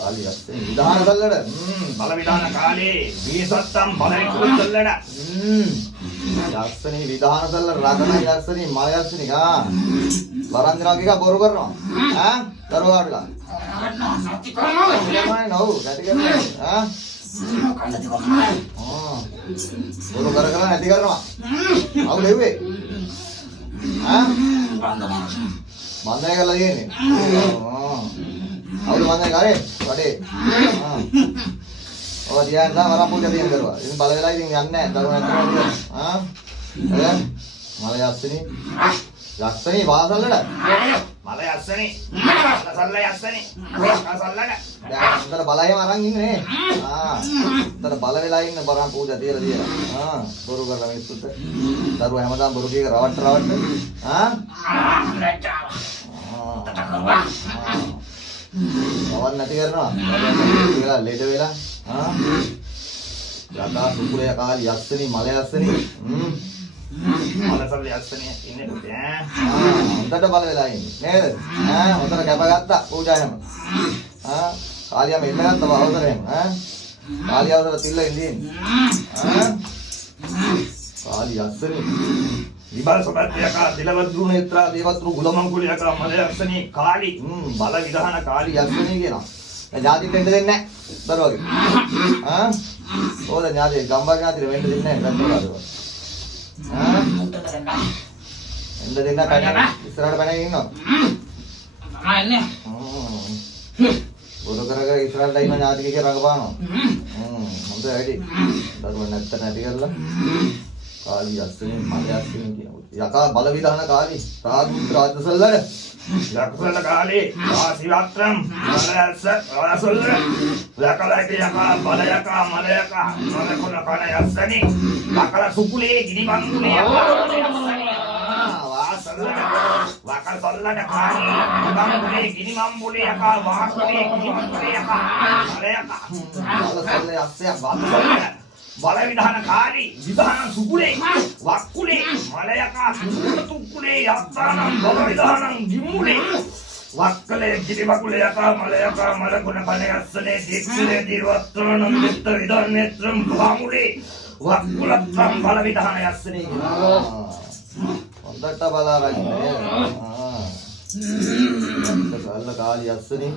කාලි යස්සනේ විධාන සල්ලඩ බල විධාන කාලේ වීසත්තම් බලෙකුත් සල්ලඩ යස්සනේ විධාන සල්ලඩ රතන යස්සනේ මල යස්සනේ වරන්දනා කික බොරු කරනවා දරුවාටලා නැති කරනවා නෝ නැති කරනවා බොරු කර නැති කරනවා අවු ලෙව්වේ බන්ධනය කරලා තියෙන්නේ අවු බන්ධනය කරේ වඩේ ඔය දියන් දා වරම් පූජා තියන් කරුවා ඉතින් බල වෙලා ඉතින් යන්නේ නැහැ දරුවා නැත්නම් මල යස්සනේ යස්සනේ වාසල්ලඩ මල යස්සනේ මල සල්ල යස්සනේ සල්ලඩ දැන් උන්ට බලයම අරන් ඉන්නේ උන්ට බල වෙලා ඉන්න බරම් පූජා තියලා බොරු කරලා මිනිස්සුන්ට දරුවා හැමදාම බොරු කීක රවට්ට නවන් නැති කරනවා කියලා ලෙඩ වෙලා යකා සුකුලේ කාලි යස්සනේ මල යස්සනේ මල සල්ල යස්සනේ ඉන්නේ පුතේ හොඳට බල වෙලා ඉන්නේ නේද හොඳට කැපගත්තා පූජායම කාලියම ඉන්න ගත්තා අවසරයෙන් කාලිය අවසර තිල්ල ඉඳින්නේ කාලි යස්සනේ විබල් සොබත්යක දිලවද්රු නේත්‍රා දේවත්රු ගුලමංගුලියක මල යස්සනේ කාලි බල විධාන කාලි යස්සනේ කියනවා දැන් ඥාතිට එන්න දෙන්නේ නැහැ දරුවගේ ඕද ඥාති ගම්බා ඥාතිට වෙන්න දෙන්නේ නැහැ දරුවා එන්න දෙන්න කන්නේ ඉස්සරහට පැනගෙන ඉන්නවා එන්නේ බොරු කර ඉස්සරහට ඉන්න ඥාති කිය රඟපානවා හොඳ වැඩි දරුවා නැත්ත නැති කරලා කාලි යස්සනේ මල යස්සනේ කියනවා යකා බල විධාන කාලි රාජසල්ලඩ ලක්ෂණ කාලේ ආසිවත්‍රම් බලයස්ස රසොල්ල ලකලයික යකා බලයකා මලයකා මලකොන කන යස්සනේ ලකල සුකුලේ ගිනිමංගුලේ වකල් සල්ලඩ කාලේ ගිනිමංගුලේ ගිනිමංගුලේ යකා වාකුලේ ගිනිමංගුලේ යකා මලයකා සල්ල යස්සයක් බල විධාන කාලේ විධාන සුකුලේ වක්කුලේ මලයකා තුක්කුලේ යත්තානම් බල විධානං ගිමුලේ වක්කලේ ගිරිවකුලේ යකා මලයකා මලගුණ කන යස්සනේ දික්කුලේ දිවත්‍රණම් මෙත්ත විධාන නේත්‍රම් භාමුලේ වක්කුලත්තම් බල විධාන යස්සනේ හොඳට බලාගන්න සල්ල කාලි යස්සනේ